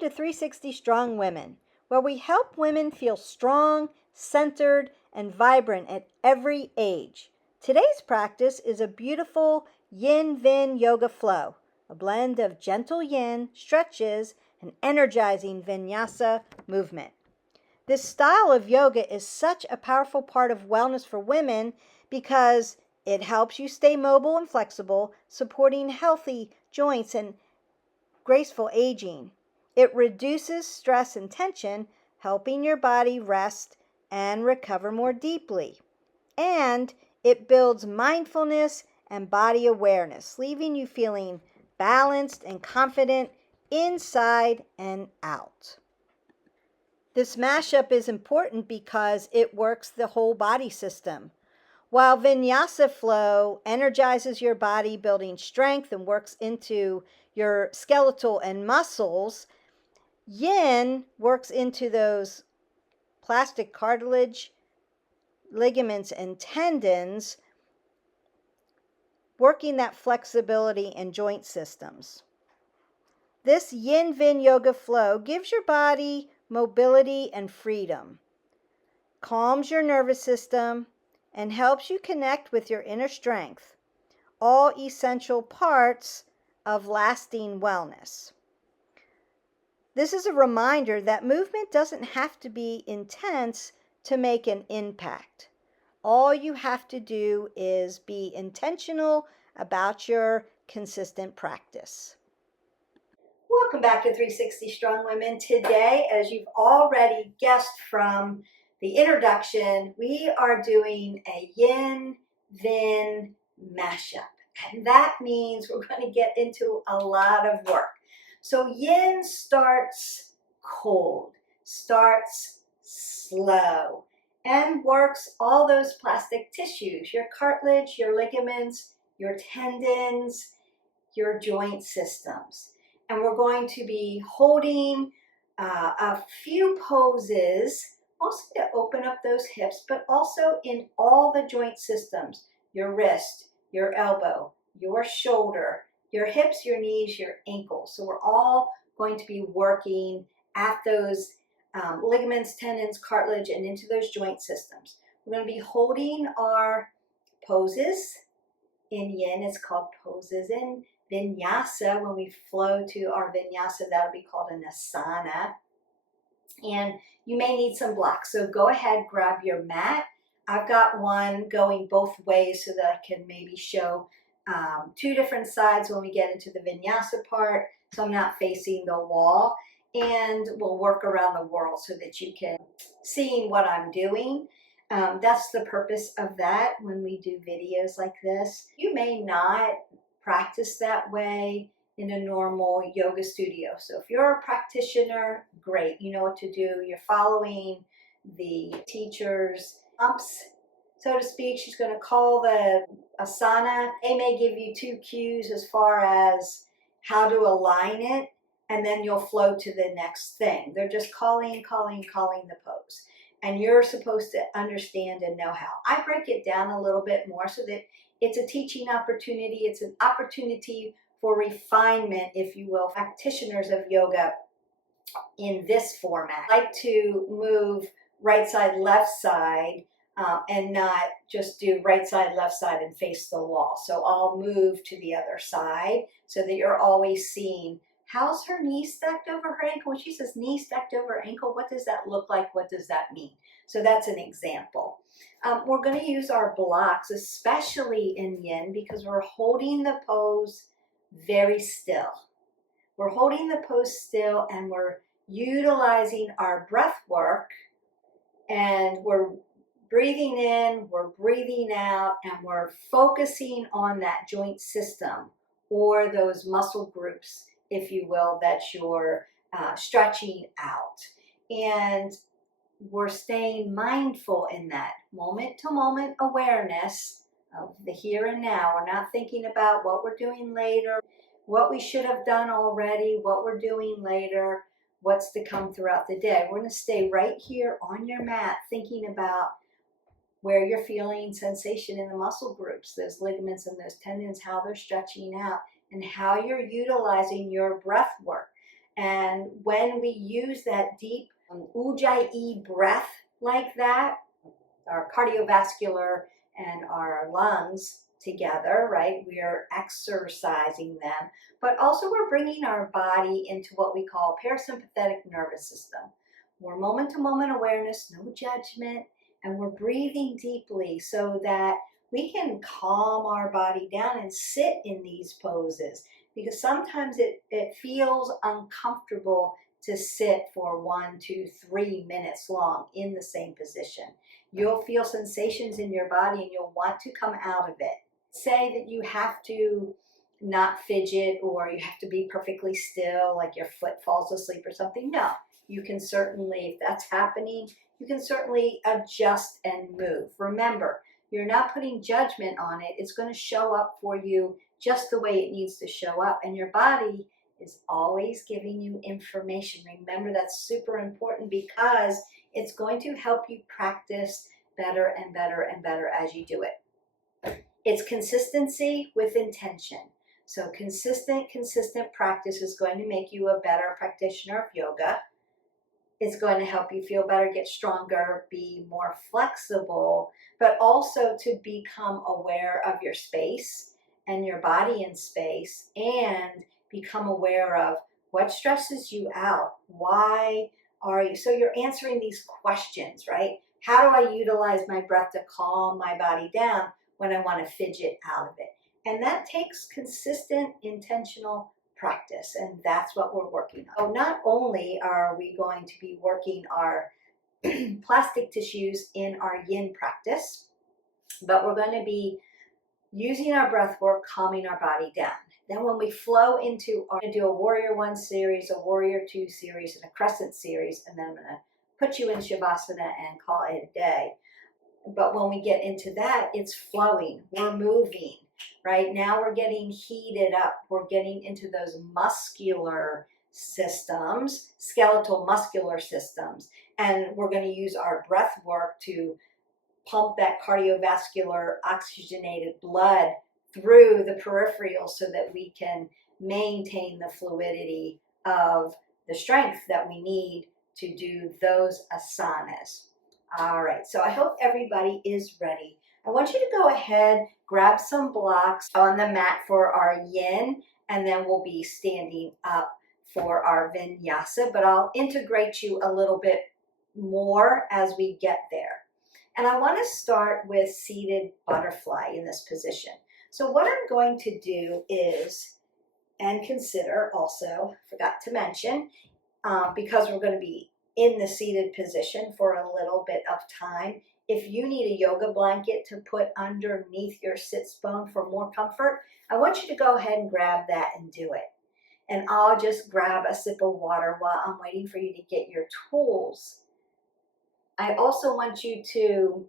Welcome to 360 Strong Women, where we help women feel strong, centered, and vibrant at every age. Today's practice is a beautiful Yin-VIN Yoga Flow, a blend of gentle yin, stretches, and energizing Vinyasa movement. This style of yoga is such a powerful part of wellness for women because it helps you stay mobile and flexible, supporting healthy joints and graceful aging. It reduces stress and tension, helping your body rest and recover more deeply. And it builds mindfulness and body awareness, leaving you feeling balanced and confident inside and out. This mashup is important because it works the whole body system. While Vinyasa Flow energizes your body, building strength and works into your skeletal and muscles, Yin works into those plastic cartilage, ligaments, and tendons, working that flexibility and joint systems. This Yin-VIN Yoga Flow gives your body mobility and freedom, calms your nervous system, and helps you connect with your inner strength, all essential parts of lasting wellness. This is a reminder that movement doesn't have to be intense to make an impact. All you have to do is be intentional about your consistent practice. Welcome back to 360 Strong Women. Today, as you've already guessed from the introduction, we are doing a Yin-VIN mashup. And that means we're going to get into a lot of work. So yin starts cold, starts slow, and works all those plastic tissues, your cartilage, your ligaments, your tendons, your joint systems. And we're going to be holding a few poses, mostly to open up those hips, but also in all the joint systems, your wrist, your elbow, your shoulder, your hips, your knees, your ankles. So we're all going to be working at those ligaments, tendons, cartilage, and into those joint systems. We're going to be holding our poses in yin. It's called poses in Vinyasa. When we flow to our Vinyasa, that'll be called an asana. And you may need some blocks. So go ahead, grab your mat. I've got one going both ways so that I can maybe show two different sides when we get into the Vinyasa part, so I'm not facing the wall. And we'll work around the world so that you can see what I'm doing. That's the purpose of that when we do videos like this. You may not practice that way in a normal yoga studio. So if you're a practitioner, great, you know what to do. You're following the teacher's prompts, so to speak. She's going to call the asana. They may give you two cues as far as how to align it, and then you'll flow to the next thing. They're just calling the pose. And you're supposed to understand and know how. I break it down a little bit more so that it's a teaching opportunity. It's an opportunity for refinement, if you will, practitioners of yoga in this format. I like to move right side, left side, and not just do right side, left side, and face the wall. So I'll move to the other side so that you're always seeing, how's her knee stacked over her ankle? When she says knee stacked over her ankle, what does that look like? What does that mean? So that's an example. We're going to use our blocks, especially in yin, because we're holding the pose very still. We're holding the pose still, and we're utilizing our breath work, and we're breathing in, we're breathing out, and we're focusing on that joint system or those muscle groups, if you will, that you're stretching out. And we're staying mindful in that moment-to-moment awareness of the here and now. We're not thinking about what we're doing later, what we should have done already, what we're doing later, what's to come throughout the day. We're going to stay right here on your mat thinking about where you're feeling sensation in the muscle groups, those ligaments and those tendons, how they're stretching out, and how you're utilizing your breath work. And when we use that deep ujjayi breath like that, our cardiovascular and our lungs together, right? We're exercising them, but also we're bringing our body into what we call parasympathetic nervous system. We're moment to moment awareness, no judgment, and we're breathing deeply so that we can calm our body down and sit in these poses, because sometimes it feels uncomfortable to sit for 1, 2, 3 minutes long in the same position. You'll feel sensations in your body and you'll want to come out of it. Say that you have to not fidget or you have to be perfectly still, like your foot falls asleep or something. No, you can certainly, if that's happening, you can certainly adjust and move. Remember, you're not putting judgment on it. It's going to show up for you just the way it needs to show up. And your body is always giving you information. Remember, that's super important because it's going to help you practice better and better and better as you do it. It's consistency with intention. So consistent practice is going to make you a better practitioner of yoga. It's going to help you feel better, get stronger, be more flexible, but also to become aware of your space and your body in space, and become aware of what stresses you out. Why are you? So you're answering these questions, right? How do I utilize my breath to calm my body down when I want to fidget out of it? And that takes consistent, intentional practice, and that's what we're working on. So not only are we going to be working our plastic tissues in our yin practice, but we're going to be using our breath work, calming our body down. Then when we flow into our, do a warrior 1 series, a warrior 2 series, and a crescent series, and then I'm going to put you in shavasana and call it a day. But when we get into that, it's flowing, we're moving. Right now we're getting heated up. We're getting into those muscular systems, skeletal muscular systems. And we're going to use our breath work to pump that cardiovascular oxygenated blood through the peripheral so that we can maintain the fluidity of the strength that we need to do those asanas. All right, so I hope everybody is ready. I want you to go ahead, grab some blocks on the mat for our yin, and then we'll be standing up for our vinyasa, but I'll integrate you a little bit more as we get there. And I want to start with seated butterfly in this position. So what I'm going to do is, and consider also, forgot to mention, because we're going to be in the seated position for a little bit of time, if you need a yoga blanket to put underneath your sits bone for more comfort, I want you to go ahead and grab that and do it. And I'll just grab a sip of water while I'm waiting for you to get your tools. I also want you to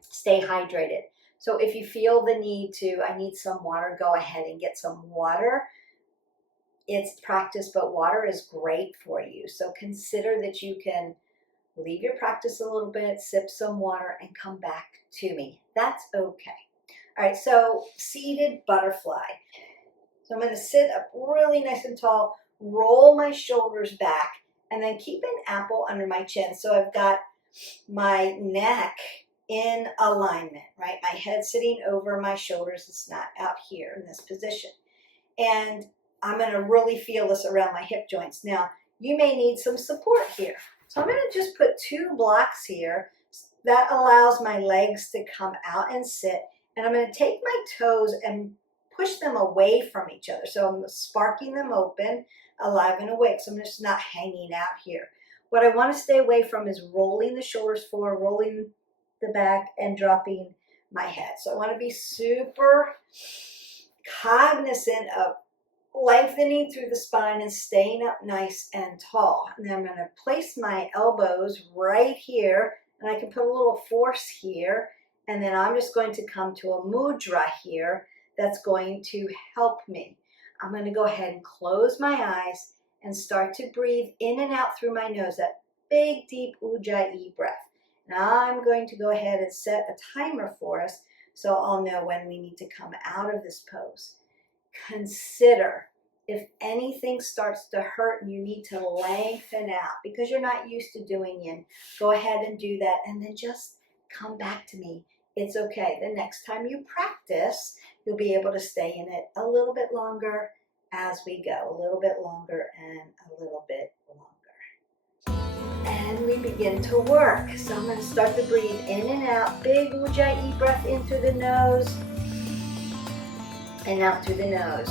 stay hydrated. So if you feel the need to, I need some water, go ahead and get some water. It's practice, but water is great for you. So consider that you can leave your practice a little bit, sip some water, and come back to me. That's okay. All right, so seated butterfly. So I'm going to sit up really nice and tall, roll my shoulders back, and then keep an apple under my chin. So I've got my neck in alignment, right? My head sitting over my shoulders. It's not out here in this position. And I'm going to really feel this around my hip joints. Now, you may need some support here. So I'm going to just put 2 blocks here. That allows my legs to come out and sit. And I'm going to take my toes and push them away from each other. So I'm sparking them open, alive and awake. So I'm just not hanging out here. What I want to stay away from is rolling the shoulders forward, rolling the back, and dropping my head. So I want to be super cognizant of lengthening through the spine and staying up nice and tall. And then I'm going to place my elbows right here, and I can put a little force here, and then I'm just going to come to a mudra here that's going to help me. I'm going to go ahead and close my eyes and start to breathe in and out through my nose, that big, deep ujjayi breath. Now I'm going to go ahead and set a timer for us so I'll know when we need to come out of this pose. Consider If anything starts to hurt and you need to lengthen out because you're not used to doing yin, go ahead and do that and then just come back to me. It's okay. The next time you practice, you'll be able to stay in it a little bit longer as we go, a little bit longer and a little bit longer. And we begin to work. So I'm going to start to breathe in and out. Big Ujjayi breath in through the nose and out through the nose.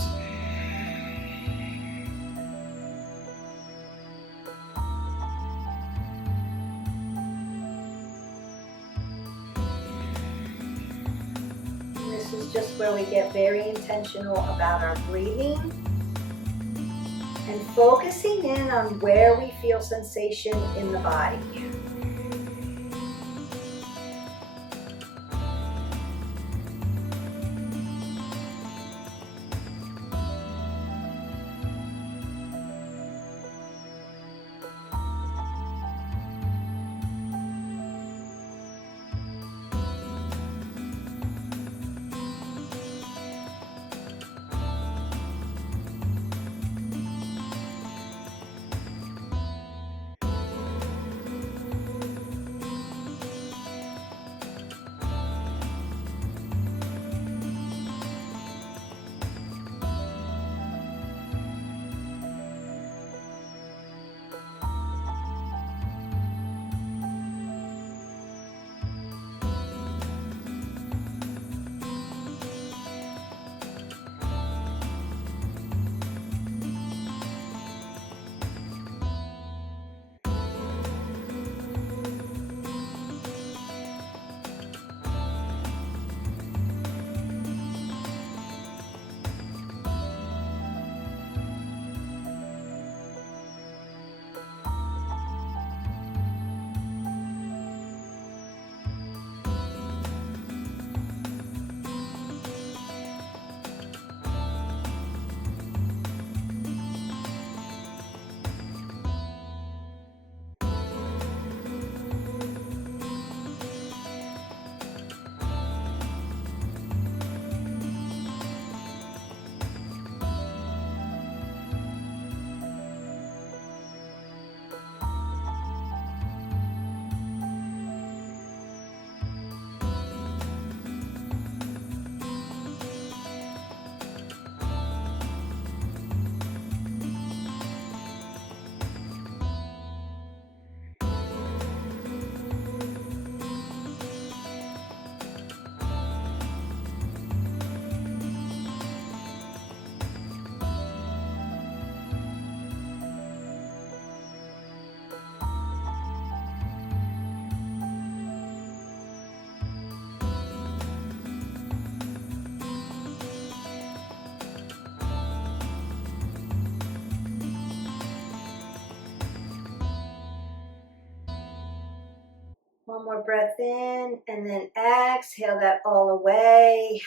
This is just where we get very intentional about our breathing and focusing in on where we feel sensation in the body. One more breath in and then exhale that all away.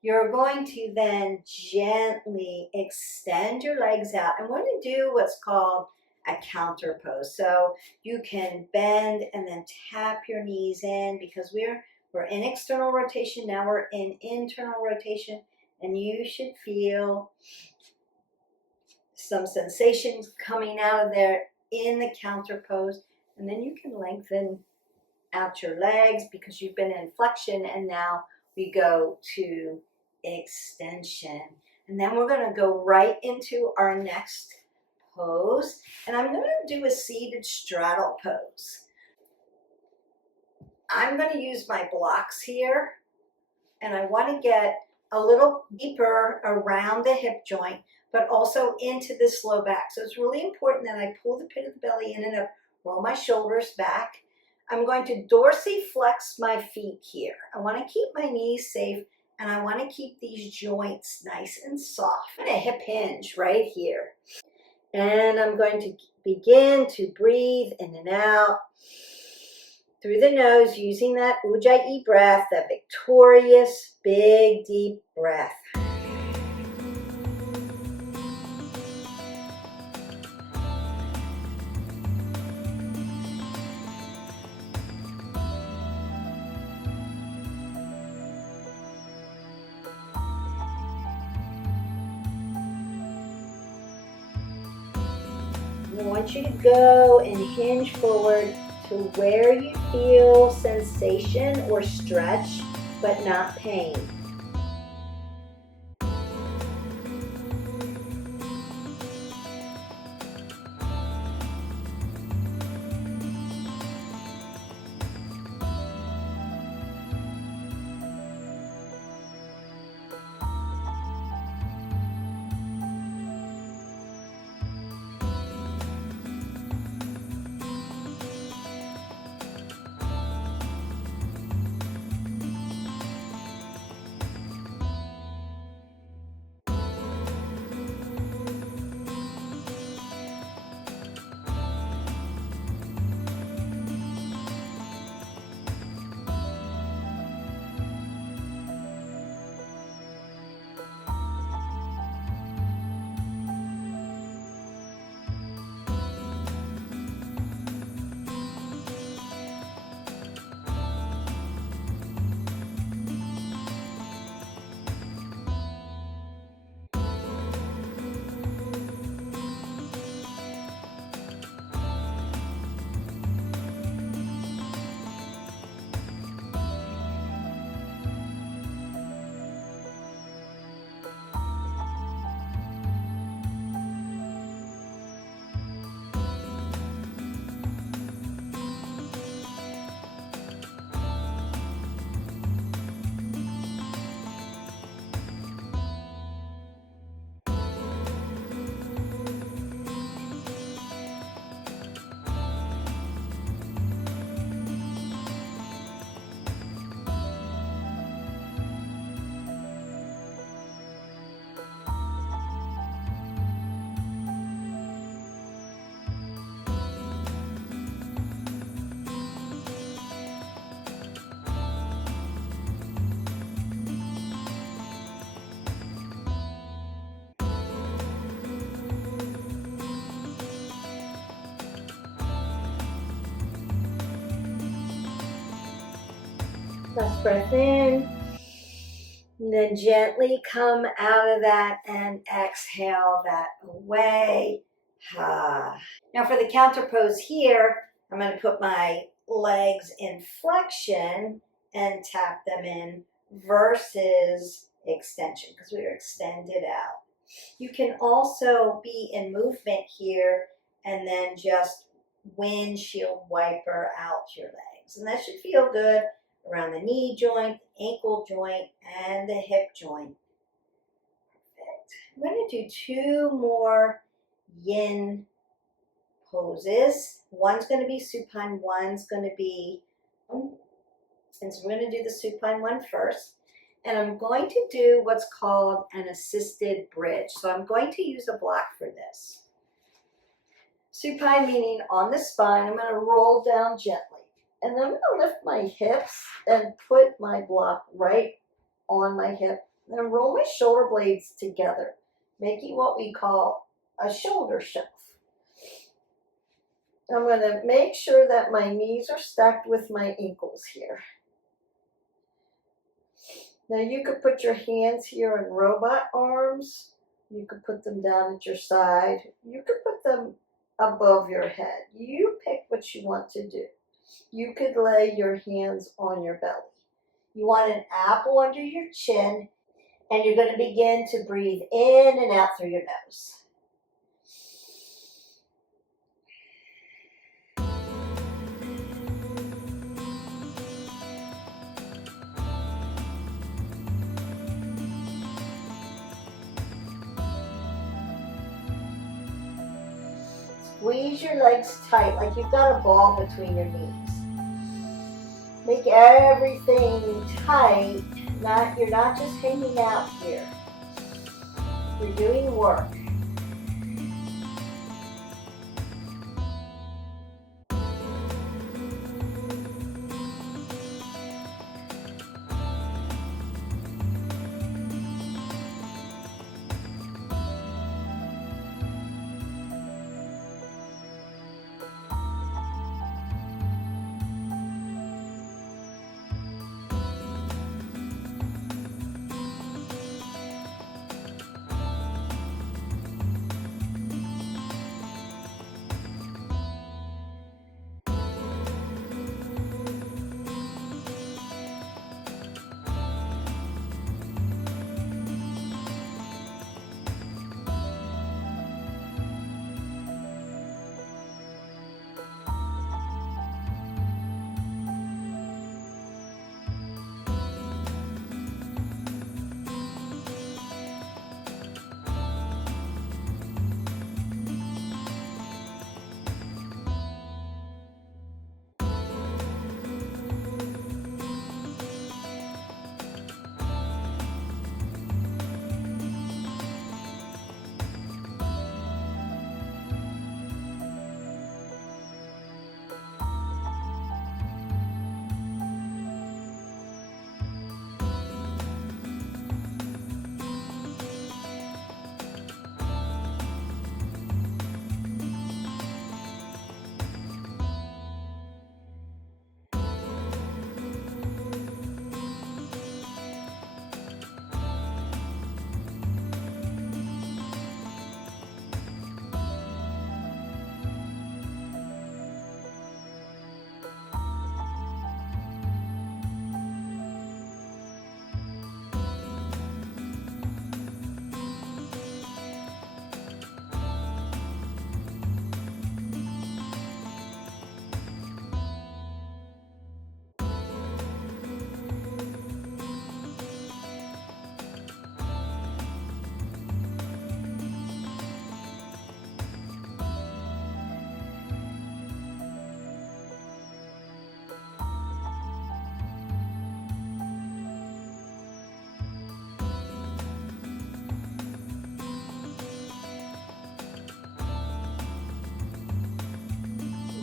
You're going to then gently extend your legs out. I'm going to do what's called a counter pose. So you can bend and then tap your knees in because we're in external rotation. Now we're in internal rotation and you should feel some sensations coming out of there in the counter pose. And then you can lengthen out your legs because you've been in flexion and now we go to extension. And then we're going to go right into our next pose. And I'm going to do a seated straddle pose. I'm going to use my blocks here and I want to get a little deeper around the hip joint, but also into this low back. So it's really important that I pull the pit of the belly in and up, roll my shoulders back. I'm going to dorsiflex my feet here. I want to keep my knees safe and I want to keep these joints nice and soft. I'm going to hip hinge right here. And I'm going to begin to breathe in and out through the nose using that Ujjayi breath, that victorious, big, deep breath. I want you to go and hinge forward to where you feel sensation or stretch, but not pain. Last breath in, and then gently come out of that and exhale that away. Now for the counter pose here, I'm going to put my legs in flexion and tap them in versus extension because we are extended out. You can also be in movement here and then just windshield wiper out your legs. And that should feel good around the knee joint, ankle joint, and the hip joint. Perfect. I'm going to do 2 more yin poses. One's going to be supine, one's going to be, and so we're going to do the supine one first. And I'm going to do what's called an assisted bridge. So I'm going to use a block for this. Supine meaning on the spine, I'm going to roll down gently. And then I'm going to lift my hips and put my block right on my hip. And then roll my shoulder blades together, making what we call a shoulder shelf. I'm going to make sure that my knees are stacked with my ankles here. Now you could put your hands here in robot arms. You could put them down at your side. You could put them above your head. You pick what you want to do. You could lay your hands on your belly. You want an apple under your chin, and you're going to begin to breathe in and out through your nose. Squeeze your legs tight, like you've got a ball between your knees. Make everything tight. You're not just hanging out here. You're doing work.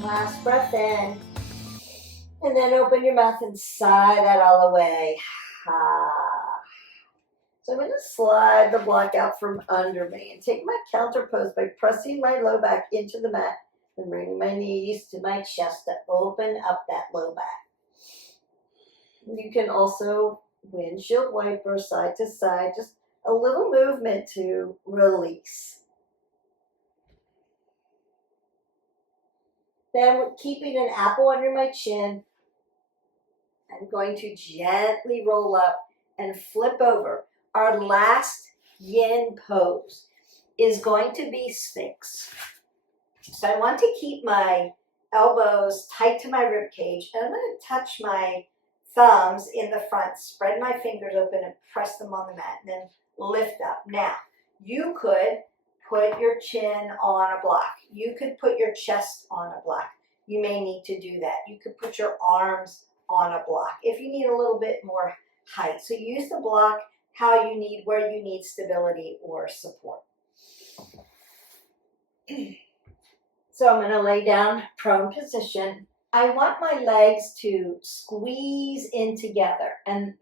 Last breath in. And then open your mouth and sigh that all away. So I'm going to slide the block out from under me and take my counter pose by pressing my low back into the mat and bringing my knees to my chest to open up that low back. You can also windshield wiper side to side, just a little movement to release. Then keeping an apple under my chin, I'm going to gently roll up and flip over. Our last yin pose is going to be Sphinx. So I want to keep my elbows tight to my rib cage, and I'm going to touch my thumbs in the front, spread my fingers open and press them on the mat, and then lift up. Now, you could put your chin on a block. You could put your chest on a block. You may need to do that. You could put your arms on a block if you need a little bit more height. So use the block how you need, where you need stability or support. So I'm going to lay down prone position. I want my legs to squeeze in together and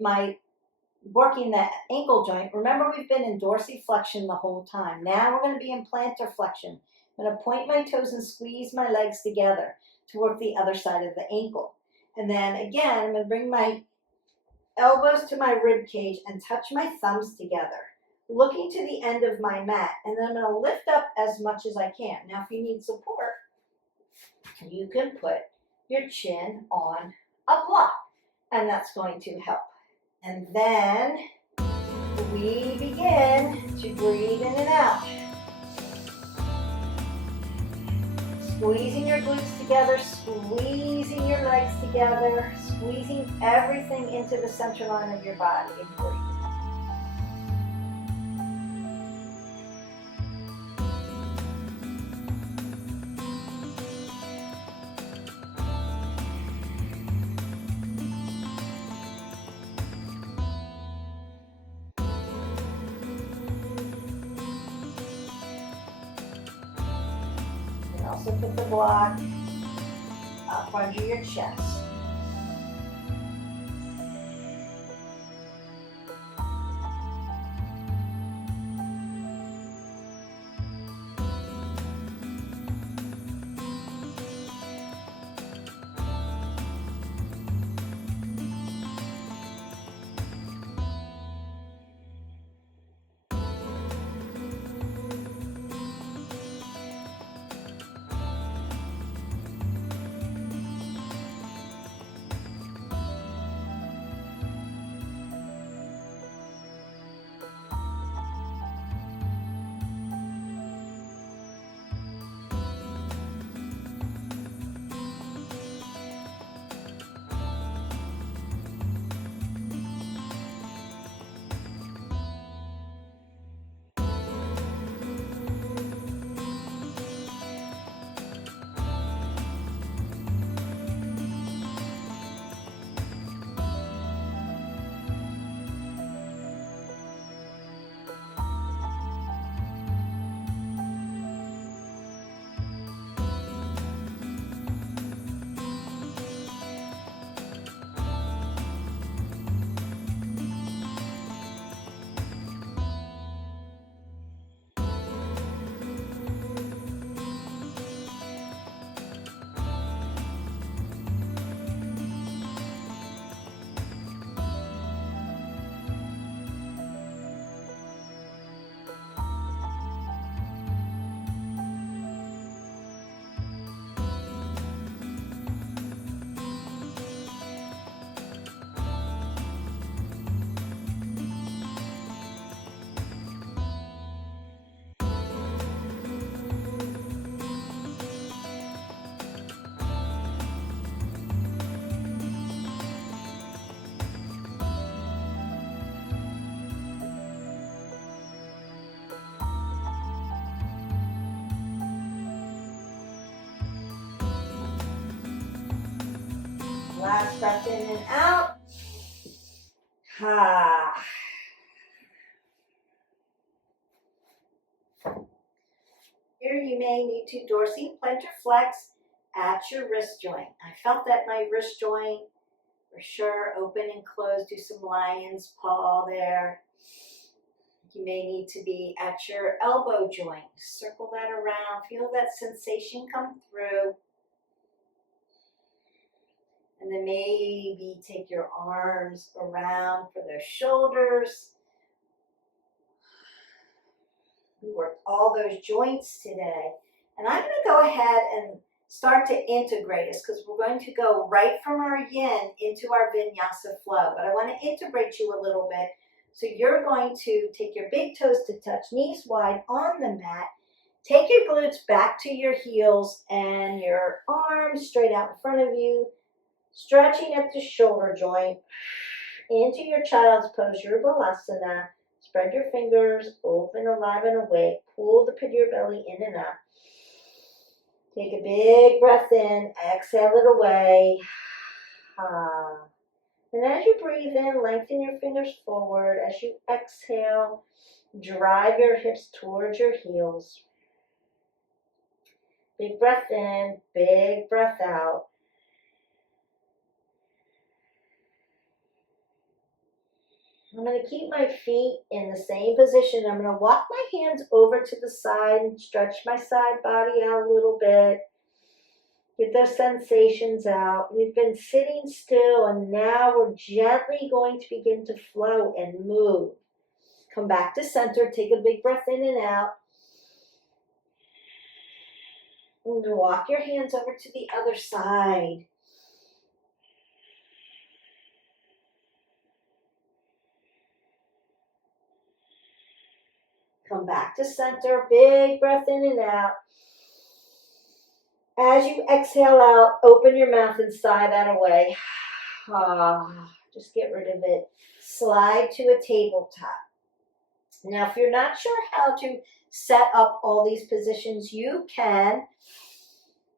working that ankle joint. Remember, we've been in dorsiflexion the whole time. Now we're going to be in plantar flexion. I'm going to point my toes and squeeze my legs together to work the other side of the ankle. And then again, I'm going to bring my elbows to my rib cage and touch my thumbs together, looking to the end of my mat. And then I'm going to lift up as much as I can. Now, if you need support, you can put your chin on a block, and that's going to help. And then we begin to breathe in and out. Squeezing your glutes together, squeezing your legs together, squeezing everything into the center line of your body, and breathe. Also put the block up under your chest. Last breath in and out. Here you may need to dorsiplantar flex at your wrist joint. I felt that my wrist joint for sure, open and close. Do some lion's paw there. You may need to be at your elbow joint. Circle that around. Feel that sensation come through. And then maybe take your arms around for the shoulders. We worked all those joints today. And I'm going to go ahead and start to integrate us because we're going to go right from our yin into our vinyasa flow. But I want to integrate you a little bit. So you're going to take your big toes to touch, knees wide on the mat. Take your glutes back to your heels and your arms straight out in front of you. Stretching at the shoulder joint into your child's pose, your balasana. Spread your fingers, open, alive, and awake. Pull the pit of your belly in and up. Take a big breath in, exhale it away. And as you breathe in, lengthen your fingers forward. As you exhale, drive your hips towards your heels. Big breath in, big breath out. I'm going to keep my feet in the same position. I'm going to walk my hands over to the side and stretch my side body out a little bit. Get those sensations out. We've been sitting still and now we're gently going to begin to flow and move. Come back to center. Take a big breath in and out. And walk your hands over to the other side. Come back to center. Big breath in and out. As you exhale out, open your mouth and sigh that away. Just get rid of it. Slide to a tabletop. Now, if you're not sure how to set up all these positions, you can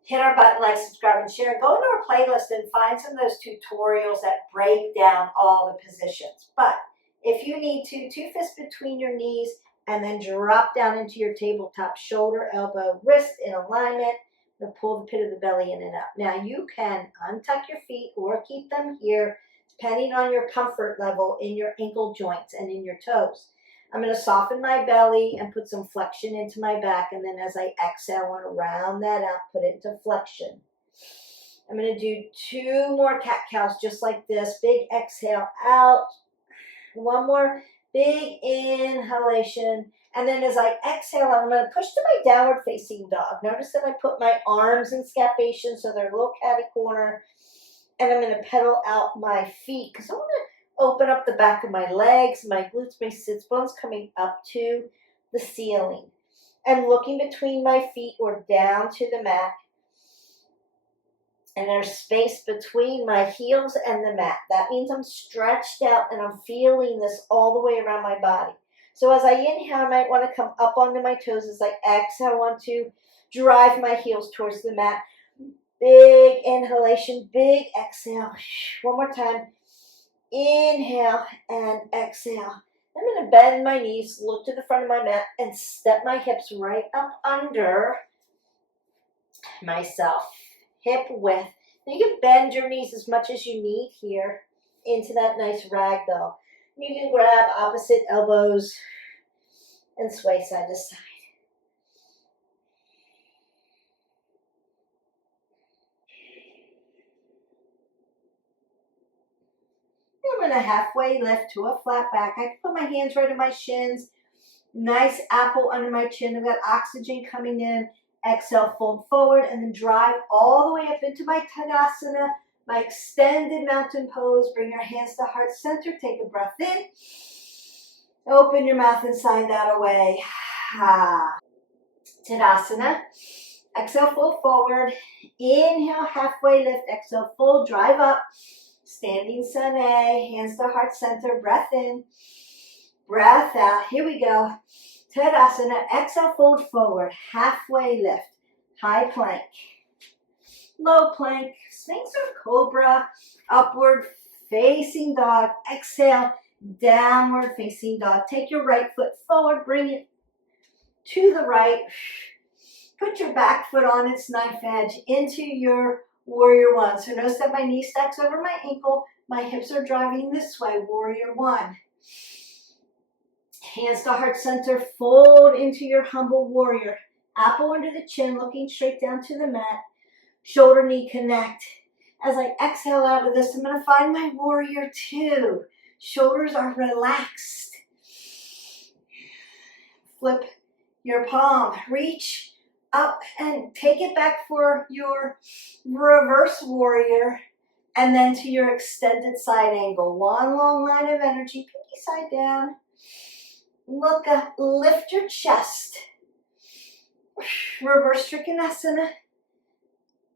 hit our button, like, subscribe, and share. Go into our playlist and find some of those tutorials that break down all the positions. But if you need to, 2 fists between your knees and then drop down into your tabletop, shoulder, elbow, wrist in alignment. And pull the pit of the belly in and up. Now you can untuck your feet or keep them here, depending on your comfort level in your ankle joints and in your toes. I'm going to soften my belly and put some flexion into my back. And then as I exhale, I want to round that out, put it into flexion. I'm going to do 2 more cat-cows just like this. Big exhale out. 1 more big inhalation. And then as I exhale, I'm going to push to my downward facing dog. Notice that I put my arms in scapation so they're a little catty corner. And I'm going to pedal out my feet because I want to open up the back of my legs, my glutes, my sits bones coming up to the ceiling. And looking between my feet or down to the mat. And there's space between my heels and the mat. That means I'm stretched out and I'm feeling this all the way around my body. So as I inhale, I might want to come up onto my toes. As I exhale, I want to drive my heels towards the mat. Big inhalation, big exhale. 1 more time. Inhale and exhale. I'm going to bend my knees, look to the front of my mat, and step my hips right up under myself. Hip width. Now you can bend your knees as much as you need here into that nice ragdoll. You can grab opposite elbows and sway side to side. I'm going to halfway lift to a flat back. I can put my hands right on my shins. Nice apple under my chin. I've got oxygen coming in. Exhale, fold forward, and then drive all the way up into my Tadasana, my extended mountain pose. Bring your hands to heart center. Take a breath in. Open your mouth and sigh that away. Tadasana. Exhale, fold forward. Inhale, halfway lift. Exhale, fold, drive up. Standing Sane. Hands to heart center. Breath in. Breath out. Here we go. Tadasana. Exhale, fold forward. Halfway lift. High plank. Low plank. Sphinx or cobra. Upward facing dog. Exhale. Downward facing dog. Take your right foot forward. Bring it to the right. Put your back foot on its knife edge into your warrior one. So notice that my knee stacks over my ankle. My hips are driving this way, warrior one. Hands to heart center, fold into your humble warrior. Apple under the chin, looking straight down to the mat. Shoulder knee connect. As I exhale out of this, I'm going to find my warrior two. Shoulders are relaxed. Flip your palm. Reach up and take it back for your reverse warrior. And then to your extended side angle. Long, long line of energy. Pinky side down. Look up. Lift your chest. Reverse Trikonasana.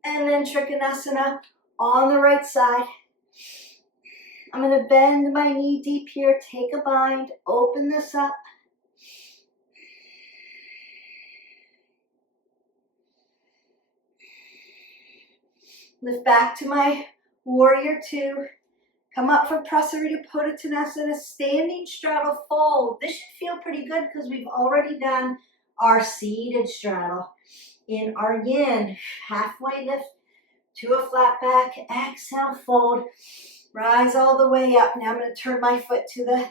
And then Trikonasana on the right side. I'm going to bend my knee deep here. Take a bind. Open this up. Lift back to my warrior two. Come up for Prasarita Pottanasana, standing straddle fold. This should feel pretty good because we've already done our seated straddle. In our yin, halfway lift to a flat back. Exhale, fold. Rise all the way up. Now I'm going to turn my foot to the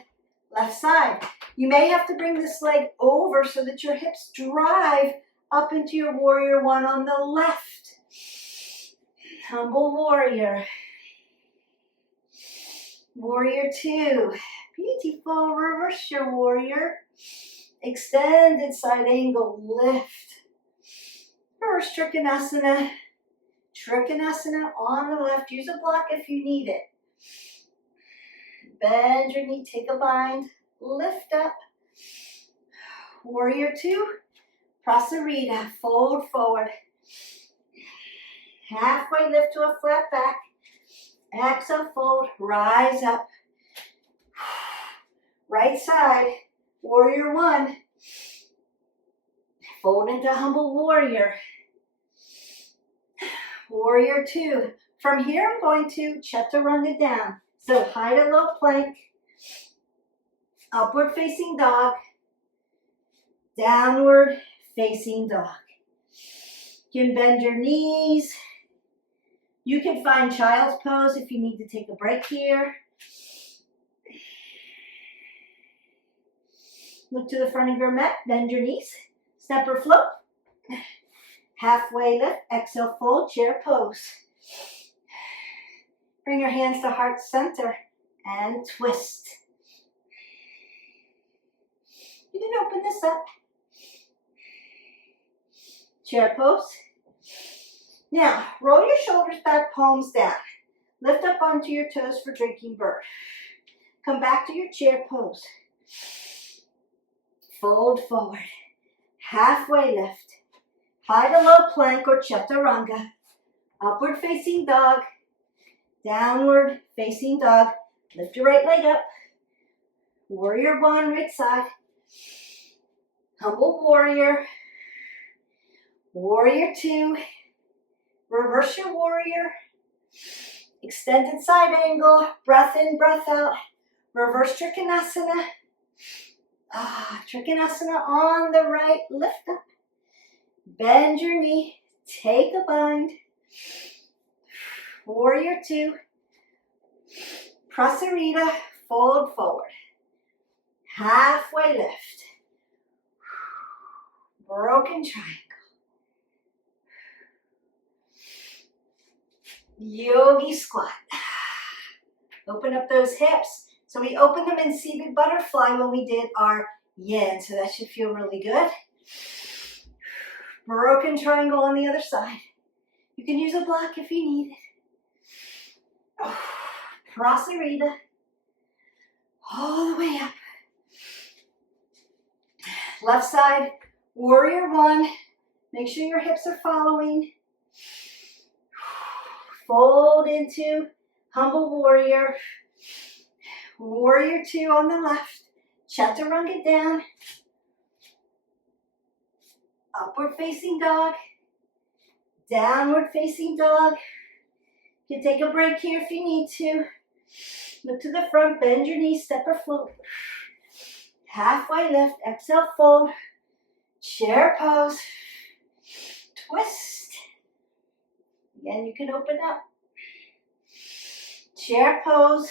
left side. You may have to bring this leg over so that your hips drive up into your warrior one on the left. Humble warrior. Warrior two. Beautiful. Reverse your warrior. Extended side angle. Lift. Reverse Trikonasana. Trikonasana on the left. Use a block if you need it. Bend your knee. Take a bind. Lift up. Warrior two. Prasarita. Fold forward. Halfway lift to a flat back. Exhale, fold, rise up. Right side, warrior one. Fold into humble warrior. Warrior two. From here, I'm going to chaturanga down. So high to low plank. Upward facing dog. Downward facing dog. You can bend your knees. You can find child's pose if you need to take a break here. Look to the front of your mat, bend your knees, step or float. Halfway lift, exhale, fold, chair pose. Bring your hands to heart center and twist. You can open this up. Chair pose. Now, roll your shoulders back, palms down. Lift up onto your toes for drinking bird. Come back to your chair pose. Fold forward. Halfway lift. High to low plank or chaturanga. Upward facing dog. Downward facing dog. Lift your right leg up. Warrior one, right side. Humble warrior. Warrior two. Reverse your warrior. Extended side angle. Breath in, breath out. Reverse Trikonasana. Trikonasana on the right. Lift up. Bend your knee. Take a bind. Warrior two. Prasarita. Fold forward. Halfway lift. Broken triangle. Yogi squat. Open up those hips. So we opened them in seated butterfly when we did our yin. So that should feel really good. Broken triangle on the other side. You can use a block if you need it. Prasarita. All the way up. Left side, warrior one. Make sure your hips are following. Fold into humble warrior. Warrior two on the left. Chaturanga down. Upward facing dog. Downward facing dog. You can take a break here if you need to. Look to the front, bend your knees, step or float. Halfway lift, exhale, fold. Chair pose. twist. Again, you can open up. Chair pose,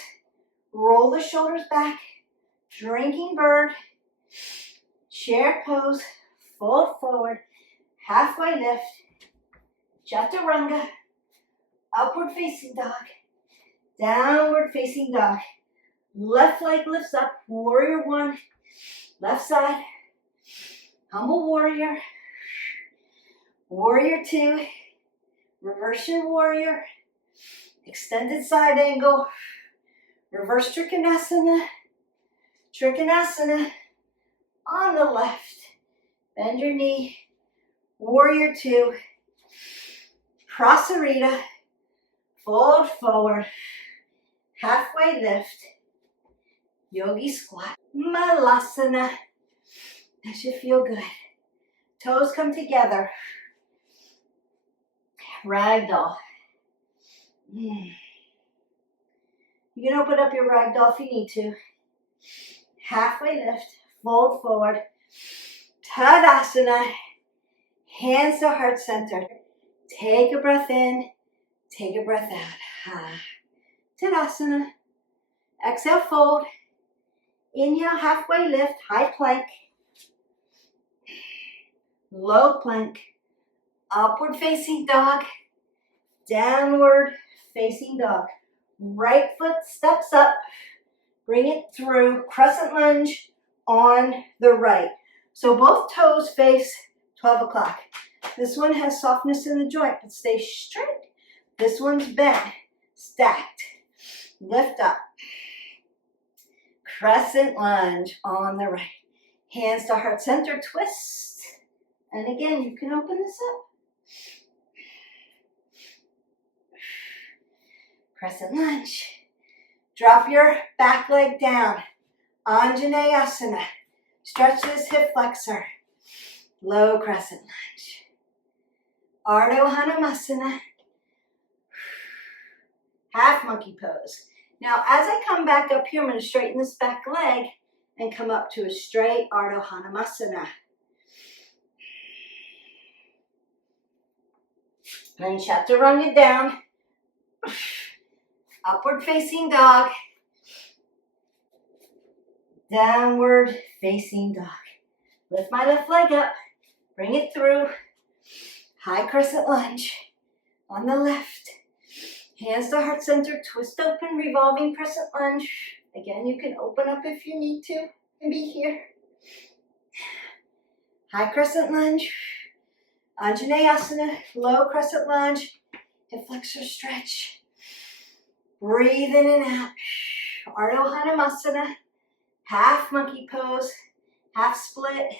roll the shoulders back, drinking bird, chair pose, fold forward, halfway lift, chaturanga, upward facing dog, downward facing dog. Left leg lifts up, warrior one, left side, humble warrior, warrior two, reverse your warrior, extended side angle, reverse trikonasana, trikonasana on the left, bend your knee, warrior two, prasarita, fold forward, halfway lift, yogi squat, malasana. That should feel good. Toes come together, ragdoll. You can open up your ragdoll if you need to. Halfway lift, fold forward, Tadasana, hands to heart center. Take a breath in, take a breath out. Tadasana. Exhale, fold. Inhale, halfway lift, high plank. Low plank. Upward facing dog. Downward facing dog. Right foot steps up. Bring it through. Crescent lunge on the right. So both toes face 12 o'clock. This one has softness in the joint, but stay straight. This one's bent, stacked. Lift up. Crescent lunge on the right. Hands to heart center, twist. And again, you can open this up. Crescent lunge. Drop your back leg down. Anjaneyasana. Stretch this hip flexor. Low crescent lunge. Ardha Hanumasana. Half monkey pose. Now, as I come back up here, I'm going to straighten this back leg and come up to a straight Ardha Hanumasana. And chaturanga down. Upward facing dog. Downward facing dog. Lift my left leg up. Bring it through. High crescent lunge on the left. Hands to heart center. Twist open, revolving crescent lunge. Again, you can open up if you need to and be here. High crescent lunge. Anjaneyasana. Low crescent lunge. Hip flexor stretch. Breathe in and out. Ardha Hanumasana. Half monkey pose. Half split.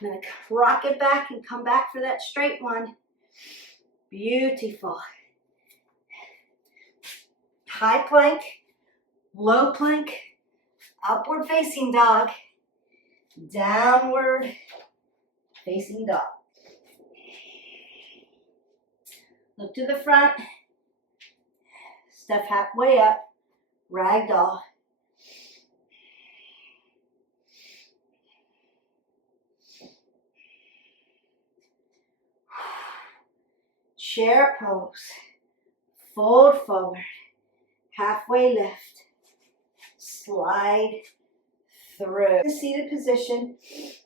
I'm going to rock it back and come back for that straight one. Beautiful. High plank, low plank, upward facing dog, downward facing dog. Look to the front. Step halfway up, ragdoll. Chair pose, fold forward, halfway lift, slide through. Seated position,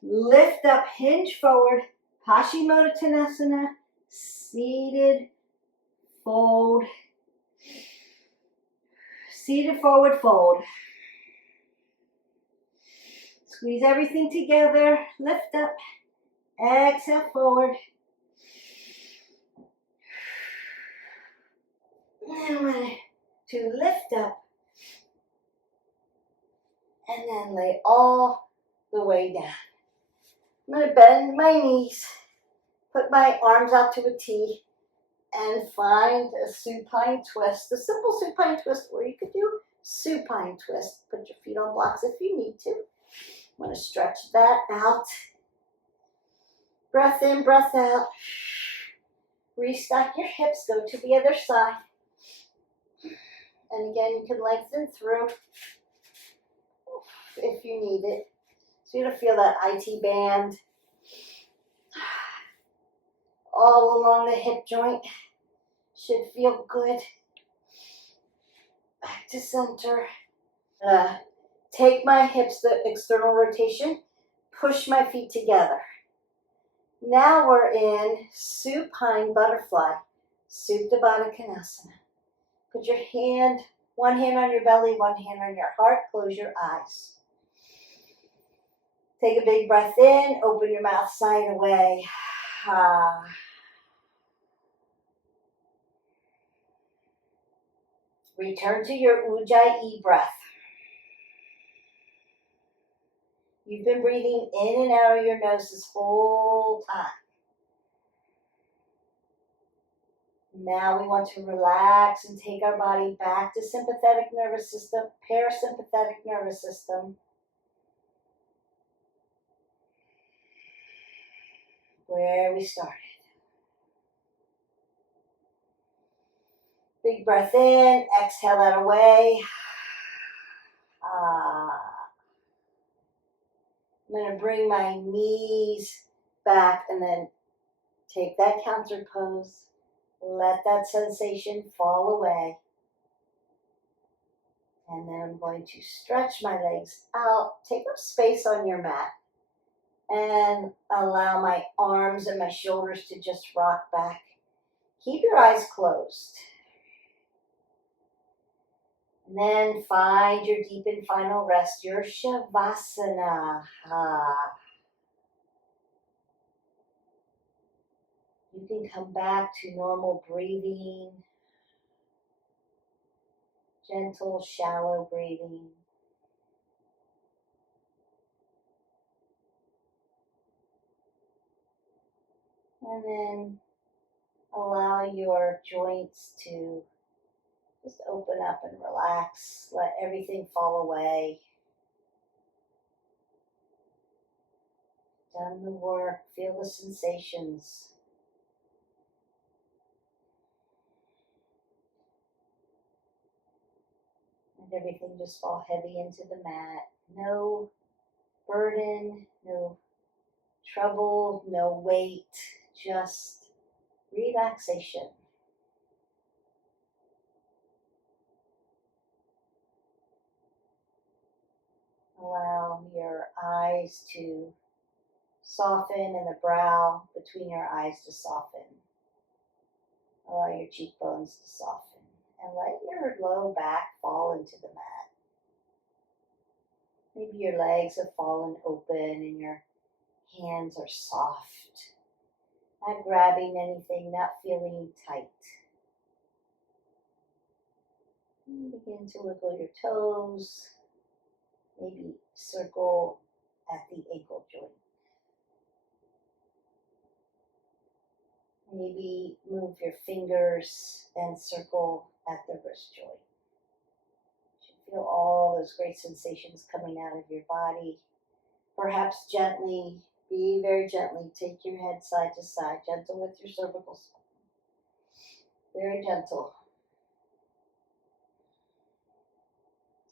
lift up, hinge forward, Paschimottanasana, seated, fold, seated, forward, fold. Squeeze everything together, lift up, exhale, forward. And I'm going to lift up and then lay all the way down. I'm going to bend my knees, put my arms out to a T, and find a supine twist, a simple supine twist, or you could do supine twist. Put your feet on blocks if you need to. I'm going to stretch that out. Breath in, breath out. Restack your hips, go to the other side. And again, you can lengthen through if you need it. So you're going to feel that IT band all along the hip joint. Should feel good. Back to center. Take my hips, the external rotation, push my feet together. Now we're in supine butterfly, Supta Baddha Konasana. Put your hand, one hand on your belly, one hand on your heart. Close your eyes. Take a big breath in, open your mouth, sigh it away. Return to your Ujjayi breath. You've been breathing in and out of your nose this whole time. Now we want to relax and take our body back to sympathetic nervous system, parasympathetic nervous system, where we started. Big breath in, exhale that away. I'm going to bring my knees back and then take that counter pose. Let that sensation fall away. And then I'm going to stretch my legs out. Take up space on your mat. And allow my arms and my shoulders to just rock back. Keep your eyes closed. And then find your deep and final rest, your Shavasana. You can come back to normal breathing, gentle, shallow breathing. And then allow your joints to just open up and relax. Let everything fall away. Done the work. Feel the sensations. Let everything just fall heavy into the mat. No burden, no trouble, no weight, just relaxation. Allow your eyes to soften and the brow between your eyes to soften. Allow your cheekbones to soften. And let your low back fall into the mat. Maybe your legs have fallen open and your hands are soft. Not grabbing anything, not feeling tight. And begin to wiggle your toes. Maybe circle at the ankle joint. Maybe move your fingers and circle at the wrist joint. You should feel all those great sensations coming out of your body. Perhaps gently, very gently, take your head side to side, gentle with your cervical spine. Very gentle.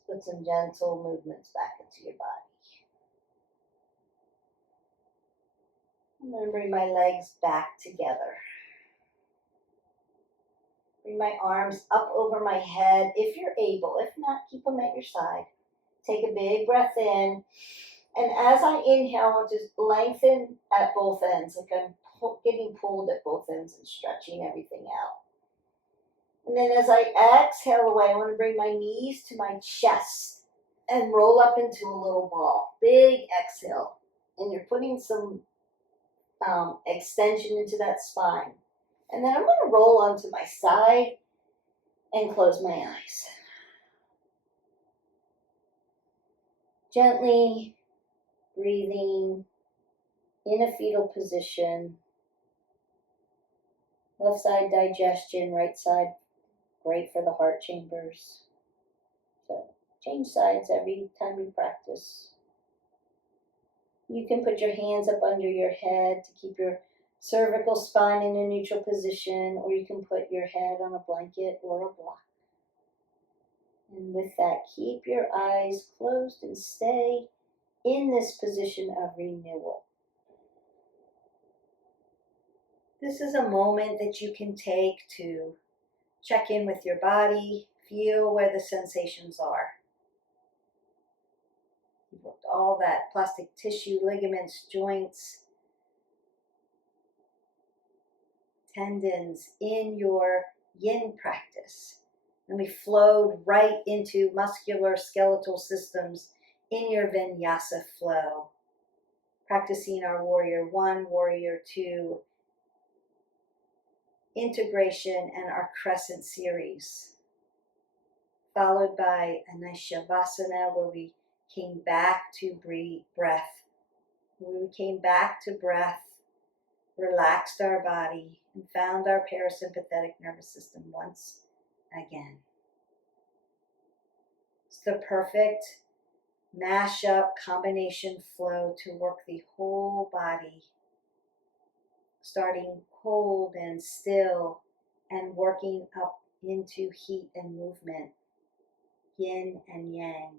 Let's put some gentle movements back into your body. I'm going to bring my legs back together. Bring my arms up over my head if you're able. If not, keep them at your side. Take a big breath in. And as I inhale, I want to lengthen at both ends, like I'm getting pulled at both ends and stretching everything out. And then as I exhale away, I want to bring my knees to my chest and roll up into a little ball. Big exhale. And you're putting some extension into that spine. And then I'm going to roll onto my side and close my eyes. Gently breathing in a fetal position. Left side digestion, right side great for the heart chambers. So change sides every time you practice. You can put your hands up under your head to keep your cervical spine in a neutral position, or you can put your head on a blanket or a block. And with that, keep your eyes closed and stay in this position of renewal. This is a moment that you can take to check in with your body, feel where the sensations are. You've worked all that plastic tissue, ligaments, joints, tendons in your yin practice. And we flowed right into muscular skeletal systems in your Vinyasa flow, practicing our warrior 1, warrior 2, integration, and our crescent series, followed by a nice shavasana where we came back to breath. We came back to breath, relaxed our body, and found our parasympathetic nervous system once again. It's the perfect mashup combination flow to work the whole body, starting cold and still and working up into heat and movement, yin and yang.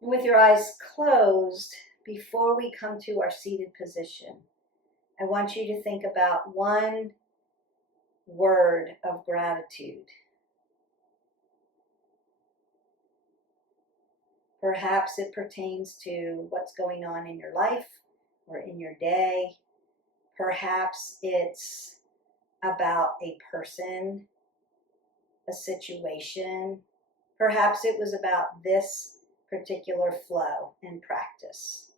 And with your eyes closed, before we come to our seated position, I want you to think about one word of gratitude. Perhaps it pertains to what's going on in your life or in your day. Perhaps it's about a person, a situation. Perhaps it was about this particular flow and practice.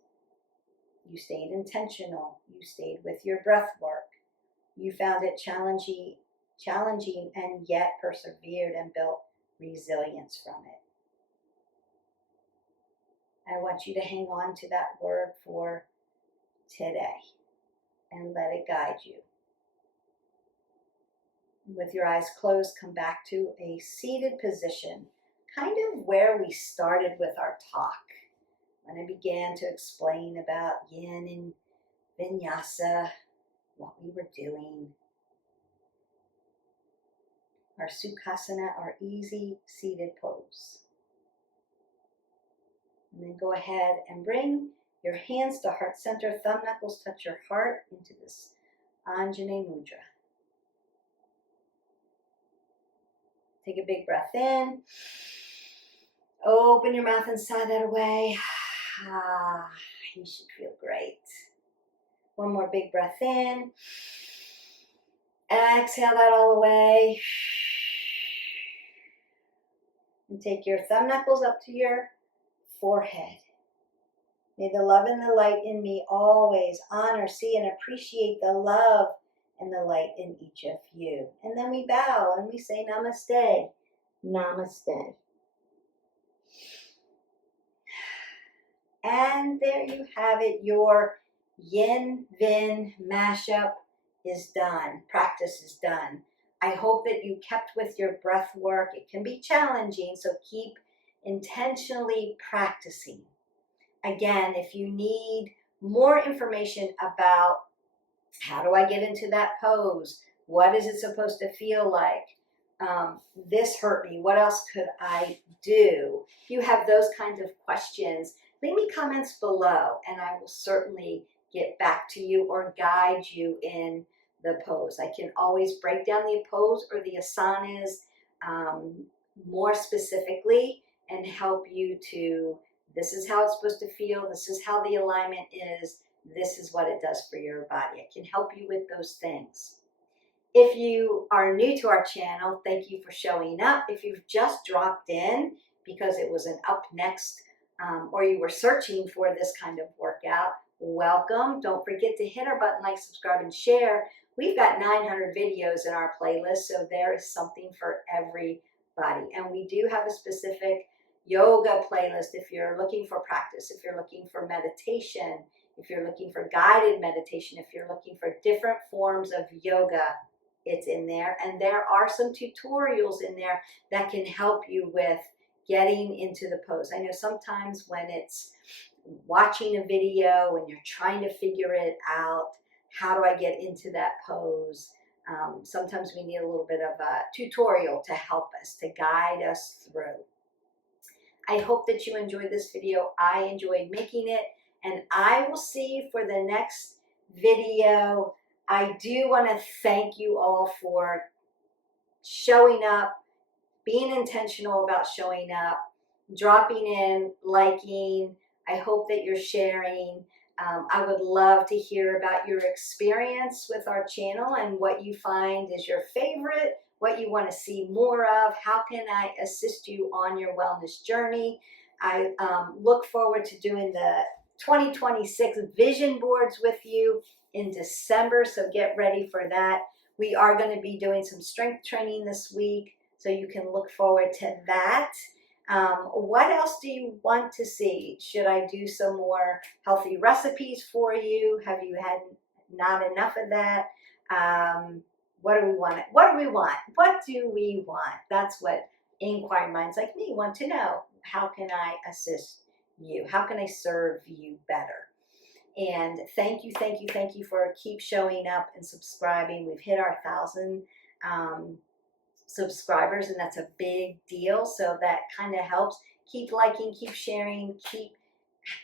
You stayed intentional. You stayed with your breath work. You found it challenging and yet persevered and built resilience from it. I want you to hang on to that word for today and let it guide you. With your eyes closed, come back to a seated position, kind of where we started with our talk. When I began to explain about yin and vinyasa, what we were doing. Our sukhasana, our easy seated pose. And then go ahead and bring your hands to heart center, thumb knuckles touch your heart into this Anjane Mudra. Take a big breath in. Open your mouth and sigh that away. You should feel great. One more big breath in. Exhale that all away. And take your thumb knuckles up to your forehead. May the love and the light in me always honor, see, and appreciate the love and the light in each of you. And then we bow and we say namaste. Namaste. And there you have it. Your Yin-VIN mashup is done. Practice is done. I hope that you kept with your breath work. It can be challenging, so keep intentionally practicing. Again, if you need more information about how do I get into that pose, what is it supposed to feel like, this hurt me, what else could I do? If you have those kinds of questions, leave me comments below and I will certainly get back to you or guide you in the pose. I can always break down the pose or the asanas more specifically and help you to, this is how it's supposed to feel, this is how the alignment is, this is what it does for your body. I can help you with those things. If you are new to our channel, thank you for showing up. If you've just dropped in because it was an up next or you were searching for this kind of workout, welcome. Don't forget to hit our button, like, subscribe, and share. We've got 900 videos in our playlist, so there is something for everybody. And we do have a specific yoga playlist if you're looking for practice, if you're looking for meditation, if you're looking for guided meditation, if you're looking for different forms of yoga, it's in there. And there are some tutorials in there that can help you with getting into the pose. I know sometimes when it's watching a video and you're trying to figure it out, how do I get into that pose? Sometimes we need a little bit of a tutorial to help us, to guide us through. I hope that you enjoyed this video. I enjoyed making it, and I will see you for the next video. I do want to thank you all for showing up, being intentional about showing up, dropping in, liking. I hope that you're sharing. I would love to hear about your experience with our channel and what you find is your favorite, what you want to see more of. How can I assist you on your wellness journey? I look forward to doing the 2026 vision boards with you in December, so get ready for that. We are going to be doing some strength training this week, so you can look forward to that. What else do you want to see? Should I do some more healthy recipes for you? Have you had not enough of that? What do we want? What do we want? What do we want? That's what inquiring minds like me want to know. How can I assist you? How can I serve you better? And thank you for keep showing up and subscribing. We've hit our 1,000 subscribers, and that's a big deal. So that kind of helps. Keep liking, keep sharing, keep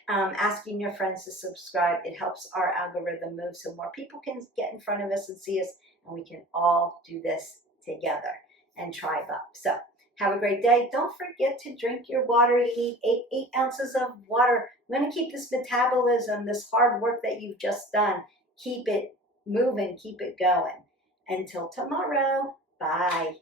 asking your friends to subscribe. It helps our algorithm move so more people can get in front of us and see us, and we can all do this together and tribe up. So have a great day. Don't forget to drink your water. You need 8 ounces of water. I'm going to keep this metabolism, this hard work that you've just done, keep it moving, keep it going. Until tomorrow, bye.